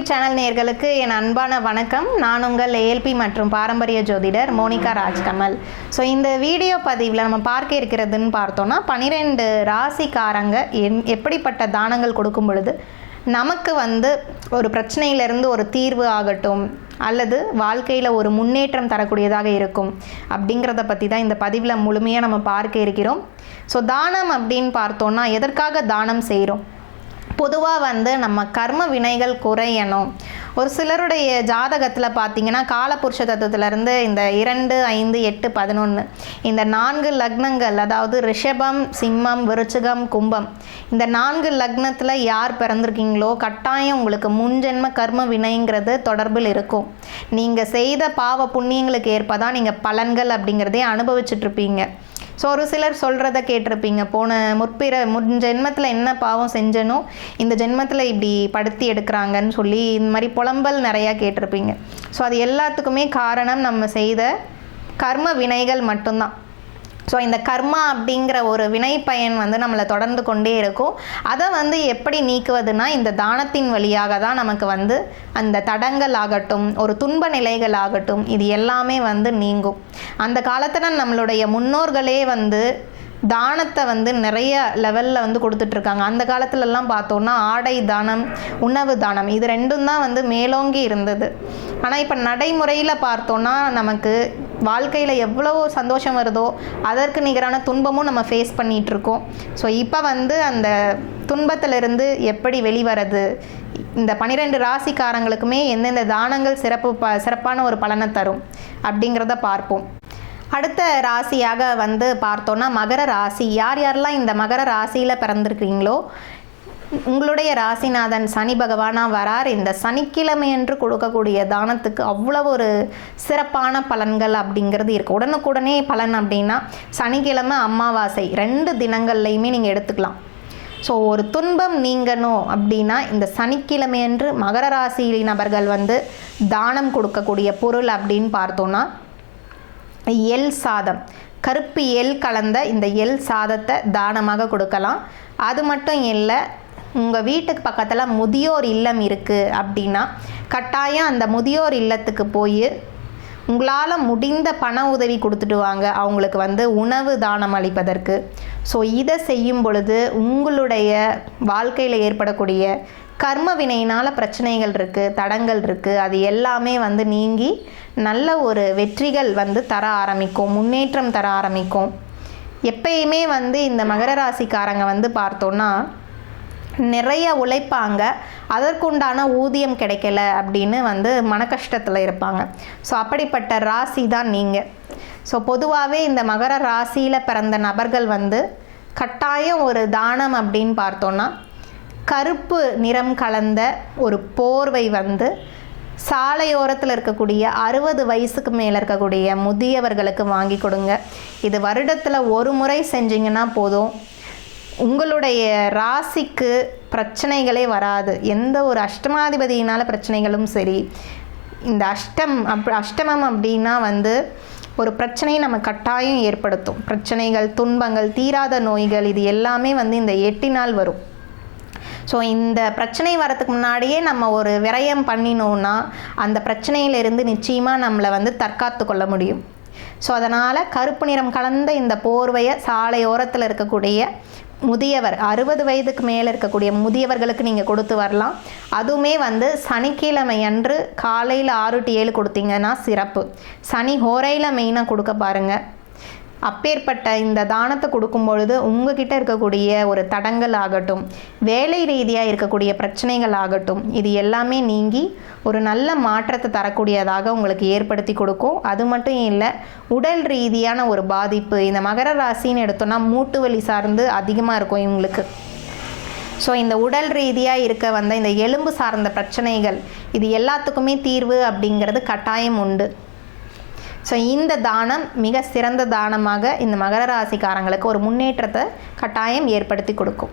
YouTube channel நேயர்களுக்கு என் அன்பான வணக்கம். நான் உங்கள் ஏஎல்பி மற்றும் பாரம்பரிய ஜோதிடர் மோனிகா ராஜ்கமல். ஸோ இந்த வீடியோ பதிவில் நம்ம பார்க்க இருக்கிறதுன்னு பார்த்தோன்னா 12 ராசிக்காரங்க எப்படிப்பட்ட தானங்கள் கொடுக்கும் பொழுது நமக்கு ஒரு பிரச்சனையிலிருந்து ஒரு தீர்வு ஆகட்டும் அல்லது வாழ்க்கையில் ஒரு முன்னேற்றம் தரக்கூடியதாக இருக்கும் அப்படிங்கிறத பற்றி தான் இந்த பதிவில் முழுமையாக நம்ம பார்க்க இருக்கிறோம். ஸோ தானம் அப்படின்னு பார்த்தோன்னா எதற்காக தானம் செய்கிறோம்? பொதுவாக நம்ம கர்ம வினைகள் குறையணும். ஒரு சிலருடைய ஜாதகத்தில் பார்த்தீங்கன்னா காலபுருஷ தத்துவத்திலேருந்து இந்த 2, 5, 8, 11 இந்த 4 லக்னங்கள், அதாவது ரிஷபம், சிம்மம், விருச்சிகம், கும்பம், இந்த 4 லக்னத்தில் யார் பிறந்திருக்கீங்களோ கட்டாயம் உங்களுக்கு முன்ஜென்ம கர்ம வினைங்கிறது தொடர்பில் இருக்கும். நீங்கள் செய்த பாவ புண்ணியங்களுக்கு ஏற்ப தான் நீங்கள் பலன்கள் அப்படிங்கிறதே அனுபவிச்சுட்ருப்பீங்க. ஸோ ஒரு சிலர் சொல்கிறத கேட்டிருப்பீங்க, முன் ஜென்மத்தில் என்ன பாவம் செஞ்சனோ இந்த ஜென்மத்தில் இப்படி படுத்தி எடுக்கிறாங்கன்னு சொல்லி இந்த மாதிரி புலம்பல் நிறையா கேட்டிருப்பீங்க. ஸோ அது எல்லாத்துக்குமே காரணம் நம்ம செய்த கர்ம வினைகள் மட்டும்தான். ஸோ இந்த கர்மா அப்படிங்கிற ஒரு வினை பயன் நம்மளை தொடர்ந்து கொண்டே இருக்கும். அதை எப்படி நீக்குவதுன்னா இந்த தானத்தின் வழியாக தான் நமக்கு அந்த தடங்கள் ஆகட்டும், ஒரு துன்ப நிலைகள் ஆகட்டும், இது எல்லாமே நீங்கும். அந்த காலத்தில் நம்மளுடைய முன்னோர்களே தானத்தை நிறைய லெவலில் கொடுத்துட்ருக்காங்க. அந்த காலத்துலலாம் பார்த்தோன்னா ஆடை தானம், உணவு தானம், இது ரெண்டும் தான் மேலோங்கி இருந்தது. ஆனால் இப்போ நடைமுறையில் பார்த்தோன்னா நமக்கு வாழ்க்கையில் எவ்வளோ சந்தோஷம் வருதோ அதற்கு நிகரான துன்பமும் நம்ம ஃபேஸ் பண்ணிகிட்ருக்கோம். ஸோ இப்போ அந்த துன்பத்திலிருந்து எப்படி வெளிவரது, இந்த 12 ராசிக்காரங்களுக்குமே எந்தெந்த தானங்கள் சிறப்பான ஒரு பலனை தரும் அப்படிங்கிறத பார்ப்போம். அடுத்த ராசியாக பார்த்தோன்னா மகர ராசி. யாரெல்லாம் இந்த மகர ராசியில் பிறந்திருக்கிறீங்களோ உங்களுடைய ராசிநாதன் சனி பகவானாக வரார். இந்த சனிக்கிழமையன்று கொடுக்கக்கூடிய தானத்துக்கு அவ்வளோ ஒரு சிறப்பான பலன்கள் அப்படிங்கிறது இருக்குது. உடனுக்குடனே பலன் அப்படின்னா சனிக்கிழமை, அமாவாசை 2 தினங்கள்லையுமே நீங்கள் எடுத்துக்கலாம். ஸோ ஒரு துன்பம் நீங்கணும் அப்படின்னா இந்த சனிக்கிழமையன்று மகர ராசி நபர்கள் தானம் கொடுக்கக்கூடிய பொருள் அப்படின்னு பார்த்தோன்னா எள் சாதம், கருப்பு எள் கலந்த இந்த எள் சாதத்தை தானமாக கொடுக்கலாம். அது மட்டும் இல்லை, உங்கள் வீட்டுக்கு பக்கத்தில் முதியோர் இல்லம் இருக்குது அப்படின்னா கட்டாயம் அந்த முதியோர் இல்லத்துக்கு போய் உங்களால் முடிந்த பண உதவி கொடுத்துட்டு வாங்க, அவங்களுக்கு உணவு தானம் அளிப்பதற்கு. ஸோ இதை செய்யும் பொழுது உங்களுடைய வாழ்க்கையில் ஏற்படக்கூடிய கர்ம வினையினால் பிரச்சனைகள் இருக்குது, தடங்கள் இருக்குது, அது எல்லாமே நீங்கி நல்ல ஒரு வெற்றிகள் தர ஆரம்பிக்கும், முன்னேற்றம் தர ஆரம்பிக்கும். எப்பயுமே இந்த மகர ராசிக்காரங்க பார்த்தோன்னா நிறைய உழைப்பாங்க, அதற்குண்டான ஊதியம் கிடைக்கல அப்படின்னு மன கஷ்டத்தில் இருப்பாங்க. ஸோ அப்படிப்பட்ட ராசி தான் நீங்கள். ஸோ பொதுவாகவே இந்த மகர ராசியில் பிறந்த நபர்கள் கட்டாயம் ஒரு தானம் அப்படின்னு பார்த்தோன்னா கருப்பு நிறம் கலந்த ஒரு போர்வை சாலையோரத்தில் இருக்கக்கூடிய 60 வயசுக்கு மேலே இருக்கக்கூடிய முதியவர்களுக்கு வாங்கி கொடுங்க. இது வருடத்தில் ஒரு முறை செஞ்சிங்கன்னா போதும், உங்களுடைய ராசிக்கு பிரச்சனைகளே வராது. எந்த ஒரு அஷ்டமாதிபதியினால் பிரச்சனைகளும் சரி, இந்த அஷ்டமம் அப்படின்னா ஒரு பிரச்சனையை நம்ம கட்டாயம் ஏற்படுத்தும். பிரச்சனைகள், துன்பங்கள், தீராத நோய்கள், இது எல்லாமே இந்த 8 நாள் வரும். ஸோ இந்த பிரச்சனை வரத்துக்கு முன்னாடியே நம்ம ஒரு விரயம் பண்ணினோன்னா அந்த பிரச்சனையிலிருந்து நிச்சயமாக நம்மளை தற்காத்து கொள்ள முடியும். ஸோ அதனால் கருப்பு நிறம் கலந்த இந்த போர்வையை சாலையோரத்தில் இருக்கக்கூடிய முதியவர், 60 வயதுக்கு மேலே இருக்கக்கூடிய முதியவர்களுக்கு நீங்கள் கொடுத்து வரலாம். அதுவுமே சனிக்கிழமை அன்று காலையில் 6 to 7 கொடுத்தீங்கன்னா சிறப்பு. சனி ஹோரையில் மெயினாக கொடுக்க பாருங்கள். அப்பேற்பட்ட இந்த தானத்தை கொடுக்கும் பொழுது உங்ககிட்ட இருக்கக்கூடிய ஒரு தடங்கள் ஆகட்டும், வேலை ரீதியாக இருக்கக்கூடிய பிரச்சனைகள் ஆகட்டும், இது எல்லாமே நீங்கி ஒரு நல்ல மாற்றத்தை தரக்கூடியதாக உங்களுக்கு ஏற்படுத்தி கொடுக்கும். அது மட்டும் இல்லை, உடல் ரீதியான ஒரு பாதிப்பு, இந்த மகர ராசின்னு எடுத்தோன்னா மூட்டு வலி சார்ந்து அதிகமாக இருக்கும் இவங்களுக்கு. ஸோ இந்த உடல் ரீதியாக இருக்க இந்த எலும்பு சார்ந்த பிரச்சனைகள், இது எல்லாத்துக்குமே தீர்வு அப்படிங்கிறது கட்டாயம் உண்டு. ஸோ இந்த தானம் மிக சிறந்த தானமாக இந்த மகர ராசிக்காரங்களுக்கு ஒரு முன்னேற்றத்தை கட்டாயம் ஏற்படுத்தி கொடுக்கும்.